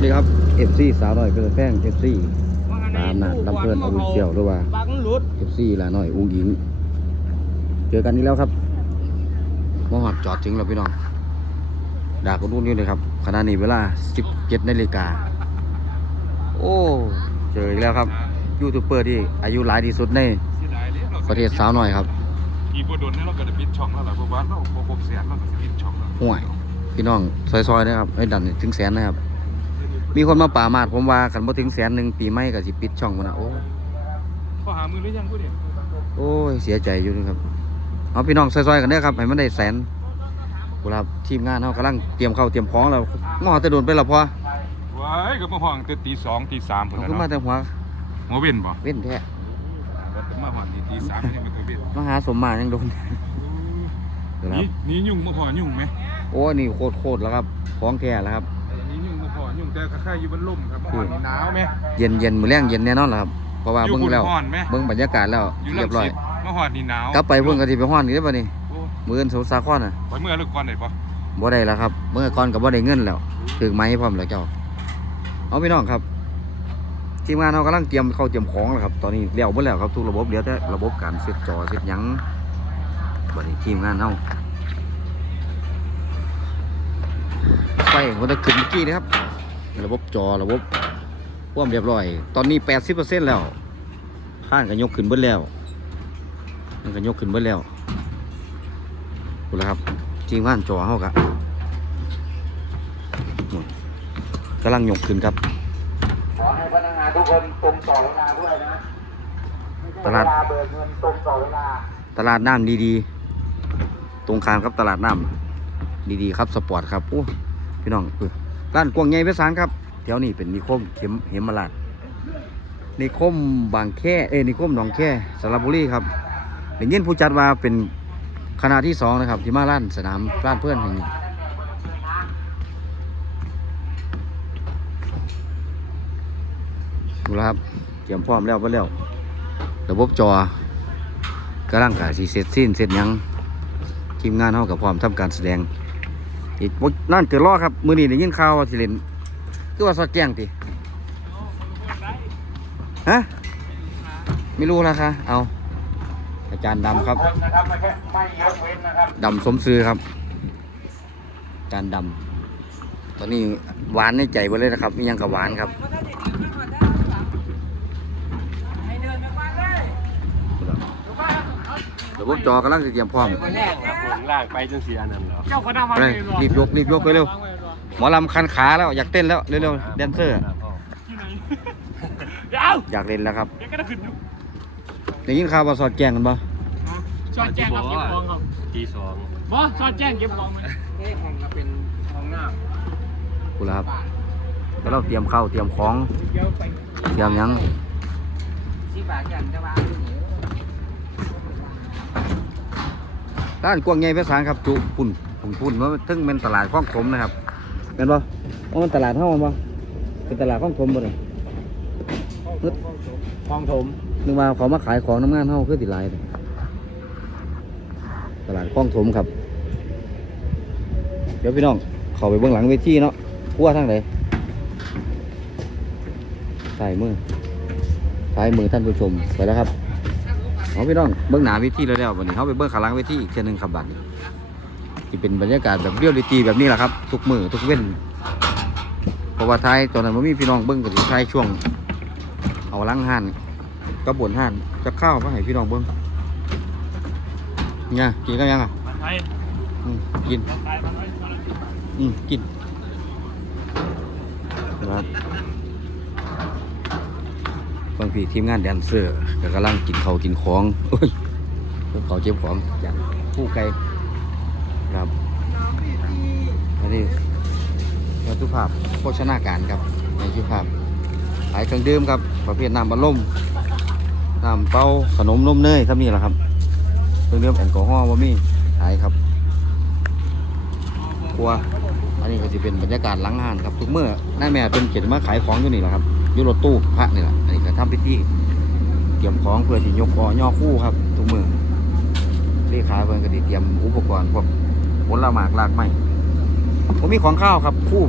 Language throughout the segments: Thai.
วัสดีครับ FC สาวหน่อยเพื่อนแป้ง FC ตามนะลำเพลินอรุณเชียวหรือว่าบังหลุด FC ลาหน่อยอุ้งหญิง เจอกันอีกแล้วครับมอหักจอดถึงแล้วพี่น้องดากกรุ่นอยู่เลยครับขณะนี้เวลา 17นาฬิกาโอ้เจออีกแล้วครับยูทูบเบอร์ที่อายุหลายที่สุดในเสียดายเลยเราประเทศสาวหน่อยครับอีโบโดนเนี่ยเราก็จะปิดช่องแล้วล่ะเพราะว่าเราโครบแสนเราก็จะปิดช่องแล้วห่วยพี่น้องซอยๆนะครับไอ้ดันนี่ถึงแสนนะครับ มีคนมาป่ามาดผมว่ากันบ่ถึงแสนหนึ่งปีไม่ก็สิปิดช่องมันนะโอ้พอหามือหรือยังกูเนี่ยโอ้ยเสียใจอยู่นะครับ เอาพี่น้องซอยๆกันเด้อครับให้มันได้แสนกูรับทีมงานเขากำลังเตรียมเข้าวเตรียมของแล้วงอแต่โดนไปแล้วพอว้ายก็มาห้องแต่ตีสองตีสามคนเอาแล้วขึ้นมาเนาะแต่หัวหัวเว้นบ่เว้นแท้ว่าแต่มาห้องตีตีสามยังไม่ตัวเว้นมาหาสมมายังโดนเดี๋ยวนะคนี่รับนี่ยุ่งมาพอยุ่งไหมโอ้นี่โคตรโคตรแล้วครับของแท้แล้วครับ แต่ค่าอยู่บนลมครับมาห้องนี่หนาวไหม เย็นเย็นมือแรงเย็นแน่นอนแหละครับ เพราะว่าอยู่เบิ่งแล้วบนห้อนไหม เบิ่งบรรยากาศแล้ว อยู่เรียบลำร้อย สิบมาห้องนี่หนาวกลับไปเพิ่งก็สิไปฮ้อนนี่ได้อป่ะนี่โอ้มื้ออื่นสมุทรสาครน่ะไปเมื่อเลิกก่อนได้ปะบ่ได้แล้วครับ เมื่อก่อนก็บ่ได้เงินแล้วถึงไม้พร้อมแล้วเจ้า เอาพี่น้องครับทีมงานเรากำลังเตรียมเข้าเตรียมของแล้วครับ ตอนนี้เลี้ยวหมดแล้วครับทุกระบบเหลือแต่ระบบการเซตจอเซตหยังบัดนี้ทีมงานเฮาไฟมันจะขึ้นเมื่อกี้นะครับ ระบบจอระบบความเรียบร้อย ตอนนี้ 80%แล้วข้านก็ยกขึ้นเบิดแล้วมันก็ยกขึ้นเบิดแล้วดูแล้วครับทีมงานจอเฮากะกำลังยกขึ้นครับขอให้พนักงานทุกคนตรงต่อเวลาด้วยนะตลาดเวลาเบิกเงินตรงต่อเวลาตลาดน้ำดีๆ ตรงข้ามครับตลาดน้ำดีๆ ครับ สปอร์ตครับโอ้พี่น้องเออ ร้านกวางใหญ่เพชรสารครับแถวนี้เป็นนิคมเข็มเหมราชนิคมบางแค่เอ้นิคมหนองแค่สระบุรีครับเดี๋ยวเย็นผู้จัดว่าเป็นคณะที่สองนะครับ ที่มาล้านสนามล้านเพื่อนแห่งนี้ดูแล้วครับเตรียมพร้อมแล้วไปแล้วระบบจอกำลังกายสีเสร็จสิ้นเสร็จยังทีมงานเฮากับพร้อมทำการแสดง อีกบ่นั่นเกิดรอครับ มือนี้ได้ยินข่าวว่าสิเล่นคือว่าสอดแจ้งติฮะไม่รู้ราคาเอา อาจารย์ดำครับดำสมซื้อครับ อาจารย์ดำตอนนี้หวานในใจเบ่เลยนะครับมีหยังกับหวานครับระบบจอกำลังจะเตรียมพร้อม ลากไปจนเสียอันนั้นแล้วเจ้าคณะมาไปรีบยกรีบยกไปเร็ว หมอลำคันขาแล้วอยากเต้นแล้วเร็วๆแดนเซอร์ เดี๋ยวอยากเล่นแล้วครับเดี๋ยวก็จะขึ้นอยู่ได้ยินข่าวว่าสอดแจ้งกันปะชอดแจ้งครับเก็บของครับทีสองบอสชอดแจ้งเก็บของไหมนี่ของก็เป็นของหน้ากูแล้วครับก็เราเตรียมข้าวเตรียมของเดี๋ยวไปเตรียมหยังสิบบาทกันจะว่า ร้านกวางใหญ่เพชรสารครับจุปุ่นปุ่นปุ่นว่าถึงเป็นตลาดคลองถมนะครับเป็นปะว่ามันตลาดเท่ามันปะเป็นตลาดคลองถมบ่เลยคลองถมนึกว่าเขามาขายของน้ำงานเท่าคือติดลายเลยตลาดคลองถมครับ เดี๋ยวพี่น้องเข้าไปเบื้องหลังเวทีเนาะขั้วทางไหนซ้ายมือซ้ายมือท่านผู้ชมไปแล้วครับ เอาพี่น้องเบื้องหน้าเวทีแล้วแล้ววันนี้เขาไปเบื้องข้างหลังเวทีอีกเช่นหนึ่งครับบัดนี้ที่เป็นบรรยากาศแบบเรียลลิตี้แบบนี้แหละครับ ทุกมือทุกเว้นเพราะว่าท้ายตอนนั้นมันมีพี่น้องเบื้องกับท้ายช่วง เอาหลังหันกระบวนหันจะเข้าวมาให้พี่น้องเบื้องเนี่ยกินกันยังอะไทยอืมกินตายมันไว้อืมกินครับ บางทีมงานแดนเซอร์ก็กำลังกินเขากินของโอ้ยพวกเขาเจ็บของอย่างผู้ไกลครับอันนี้วัตถุภาพโภชนาการครับในชุภาพขายเครื่องดื่มครับประเภทน้ำบัลลมน้ำเป้าขนมนมเนยครับนี่แหละครับเครื่องดื่มแอลกอฮอล์ว่ามีขายครับครัวอันนี้ก็จะเป็นบรรยากาศหลังห้านครับทุกเมื่อนาแม่เป็นเกียรติมาขายของอยู่นี่แหละครับอยู่รถตู้พระนี่แหละ ก็ทำพิธีเตรียมของเพื่อที่ยกกอย่อคู่ครับ ทุกมือเลขาเพิ่นก็สิเตรียมอุปกรณ์พวกผลละหมากลากไม้ผมมีของข้าวครับคู่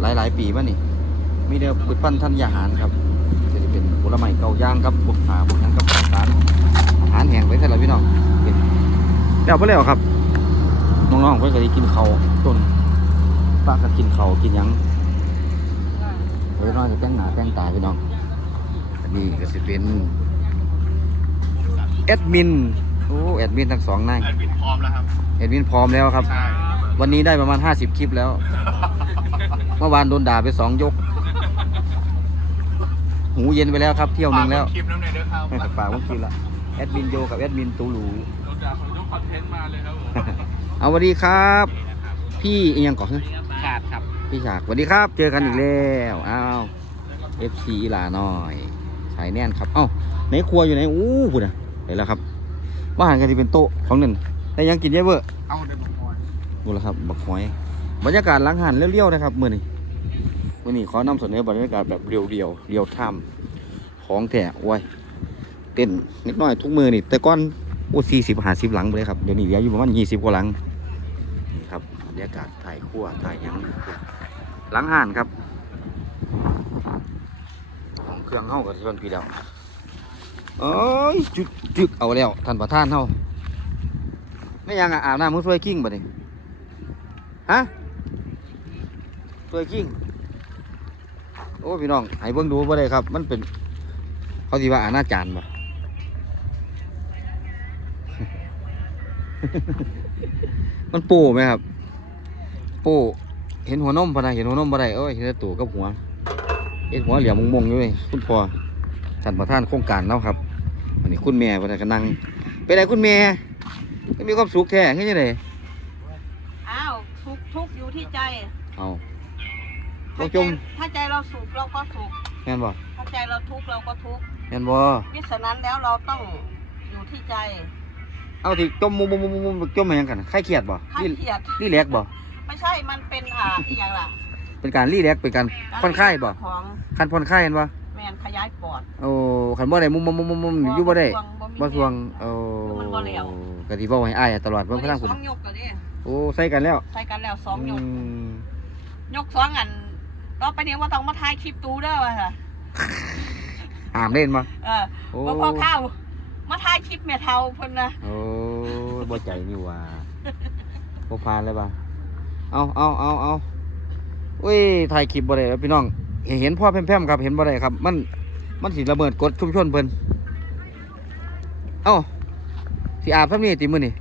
หลาย ๆ ปีมานี่มีเนื้อพืชพันธุ์ธัญญาหารครับจะเป็นผลไม้เก่าย่างครับพวกขาพวกหยังกับสารอาหารแห้งไปใช่หรอพี่น้องเป็นแล้วไปแล้วครับน้องๆเพิ่อนก็ได้กินเขาต้นป้าก็กินเขากินยังเดี๋ยวน้อยจะแต่งหน้าแต่งตาพี่น้อง นนี้ก็สิเป็นแอดมินโอ้แอดมินทั้งสองนายแอดมินพร้อมแล้วครับแอดมินพร้อมแล้วครับ ใช่วันนี้ได้ประมาณ 50 คลิปแล้ว เมื่อวานโดนด่าไปสองยก หูเย็นไปแล้วครับ เที่ยวหนึ่งแล้วคลิปน้ำเนยเด้อครับปากเมื่อกี้ละแอดมินโยกับแอดมินตูหลูเราจะยกคอนเทนต์มาเลยครับผมเอาสวัสดีครับ พี่อีกยังก่อนขาดครับพี่ฉากสวัสดีครับ เจอกันอีกแล้วอ้าว FC อีหลาหน่อย สายแน่นครับ เอ้าในครัวอยู่ไหนอู้พูดนะเห็นแล้วครับว่าหันกันที่เป็นโต๊ะของหนึ่งแต่ยังกินเยอะเบ้อเอาเดี๋ยวผมพอยดูแล้วครับบักหอย บรรยากาศหล้างหันเลี้ยวๆนะครับมื่อนี้มื่อนี้ขอนำเสนอบรรยากาศแบบเรียวๆเรียวท่ำของแท้ไว้ยเต้นนิดหน่อยทุกมือนี่แต่ก้อนโอ้สี่สิบห้าสิบหลังไปเลยครับเดี๋ยวนี้เหลืออยู่ประมาณยี่สิบกว่าหลังนี่ครับบรรยากาศถ่ายขั้วถ่ายหยังหลังหันครับของ เครื่องเข้ากับที่มันพีแล้วเอ้ยจึกจึกเอาแล้วท่านประธานเฮาไม่ยังอะอาบน้ำมือช่วยกิ้งบ่นี่ฮะตัวคิงโอ้พี่น้องให้เบิ่งดูบ่ได้ครับ มันเป็น เขาสิว่าอาณาจารย์บ่มันโป้ไหมครับโป้เห็นหัวนมพะนะเห็นหัวนมบ่ได้เอ้ยเห็นแต่ตัวกับหัว เห็นหัวเหลี่ยมมงๆอยู่เลยคุณพ่อท่านประธานโครงการเนาะครับอันนี้คุณแม่พะนะก็นั่งเป็นไรคุณแม่ก็มีความสุขแท้เฮ็ดจังไดอ้าวสุขทุกข์อยู่ที่ใจเอาถ้าบ่จใจมถ้าใจเราสุขเราก็สุขแม่นบ่ถ้าใจเราทุกข์เราก็ทุกข์แม่นบ่มิฉะนั้นแล้วเราต้องอยู่ที่ใจ เอาที่จมมุมมุมมุมมุมจมมาหยังกันใครเครียดบ่ข้ารีเขียดรีแลกซ์บ่ไม่ใช่มันเป็นอ่าอีหยังล่ะ เป็นการรีแลกซ์เป็นการผ่อนคลายบ่ของคันผ่อนคลายเห็นบ่แมนขยายปอดโอ้คันบ่ได้มุมมุมมุมมุมมุมอยู่บ่ได้มีบ่สวงโอ้มันบ่แล้วก็สิเว้าให้อ้ายตลอดบ่เบิ่งพได้ลังสคุณองยกก็ดิโอ้ใส่กันแล้วใส่กันแล้วสองยกมยกสองอันต่อไปนี้ว่าต้องมาถ่ายคลิปตูเด้อว่ะค่ะห้ามเล่นบ่เออโอ้บ่พอเข้ามาถ่ายคลิปแม่เฒ่าเพิ่นนะโอ้บ่ใจนี่หว่าบ่ผ่านเลยบ่เอาเอาเอาเอา อุ้ยถ่ายคลิปบ่ได้แล้วพี่น้องเห็นเห็นพ่อแพร่มๆครับ เห็นบ่ได้ครับ มัน มันสิระเบิดกฎชุมชนเพิ่นเอ้าสิอาบซำนี้ติมื้อนี่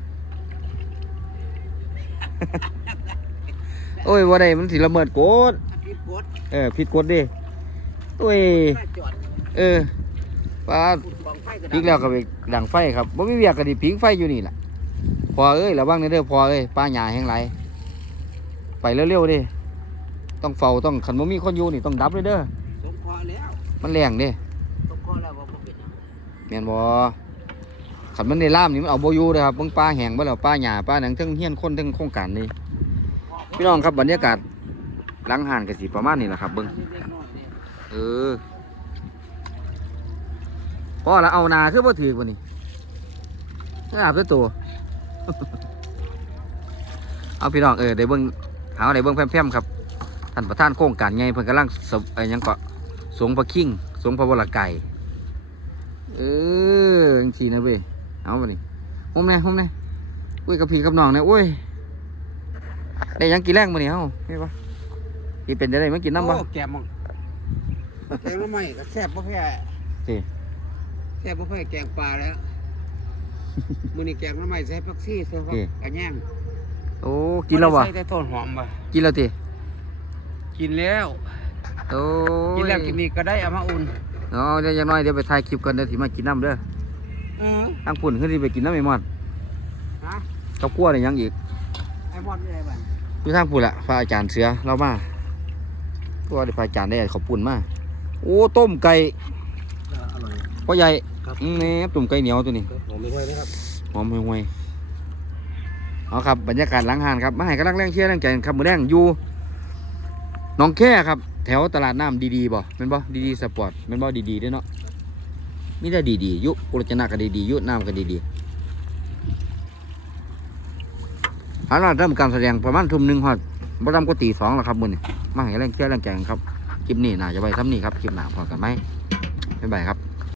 โอ้ยว่าได้มันสิละเมิดกฎผิดกฎเออผิดกฎดิโอ้ยจอดเออป้าบังไฟก็พิกแล้วก็ไปดังไฟครับบ่มีเวียกก็ดิพิงไฟอยู่นี่แหละพอเอ้ยระวังเด้อพอเอ้ยป้าหญ้าแห้งไหลายไปเร็วๆดิ ต้องเฝ้าต้องคันบ่มีคนอยู่นี่ต้องดับเลยเด้อสมพอแล้วมันแรงเด้สมพอแล้วว่าบ่เป็นหยังแม่นบ่คันมันได้ล่ามนี่มันเอาบ่อยู่เด้อครับเบิ่งป้าแห้งบ่แล้วป้าหญ้าป้าหนังเทั้งเฮียนคนเทั้งโครงการนี่พี่น้องครับบรรยากาศหลังหานก็สิประมาณนี้แหละครับเบิ่งเออพ่อละเอานาคือบ่ถือกว่านี่อาบด้วยตัว เอาพี่น้องเออได้เบิ่งหาได้เบิ่งแพร่มๆครับ ท่านประธานโครงการใหญ่เพิ่นกำลังสบเอ้ยหยังเกาะสงพระคิงสงพระวรไก่เออจังซี่นะเว้ยเอาบ่นี่โฮมแน่โฮมแน่อุ้ยกับพี่กับน้องเนี่ยโอ้ยได้หยังกินแรงมื้อนี้เฮาเห็นปะที่เป็นจะได้มากินน้ำบ่ โอ้แกมองแกงน้ำใหม่ก็แซ่บบ่แพ้สิ แซ่บบ่แพ้แกงปลาแล้วมื้อนี้แกงน้ำใหม่ใส่ผักชีใส่ผักกระแยงโอ้กินแล้ววะใส่แต่ต้นหอมบ่กินแล้วติ กินแล้ว โอ้ยกินแล้วกินนี่ก็ได้เอามาอุ่นเนาะเดี๋ยวอย่างน้อยเดี๋ยวไปถ่ายคลิปกันเดี๋ยวสิมากินน้ำเด้อเออตั้งปุ่นขึ้นที่ไปกินน้ำไอ้มอดฮะกับกลัวอะไรยังอีกไอ้มอดได้บ้านอยู่ทางปุ่นละพระอาจารย์เสือเรามาตัวเดี๋ยวพระอาจารย์ได้เขาวปุ่นมาโอ้ต้มไก่อร่อยพ่อใหญ่ครับอืมนี่ต้มไก่เหนียวตัวนี้ผมไม่ไหวนะครับหอมห่วยๆเอาครับบรรยากาศหลังหานครับมาให้กำลังแรงเชียร์แรงใจกันครับมือแรงอยู่ห น้องแค่ครับ แถวตลาดน้ำดีๆบ่แม่นบ่ดีๆสปอร์ตแม่นบ่ดีๆด้อเนาะมิได้ดีๆยุกุลจนะก็ดีๆยุน้ำก็ดีๆหาเราเริ่มการแสดงประมาณทุ่มหนึ่งฮอดบ่รำก็ตีสองแล้วครับมือนี้มาให้แรงเชียร์แรงแกงครับคลิปนี้น่าจะไว้ซ้ำนี้ครับคลิปหนาพอกันไหมบ๊ายบายครับ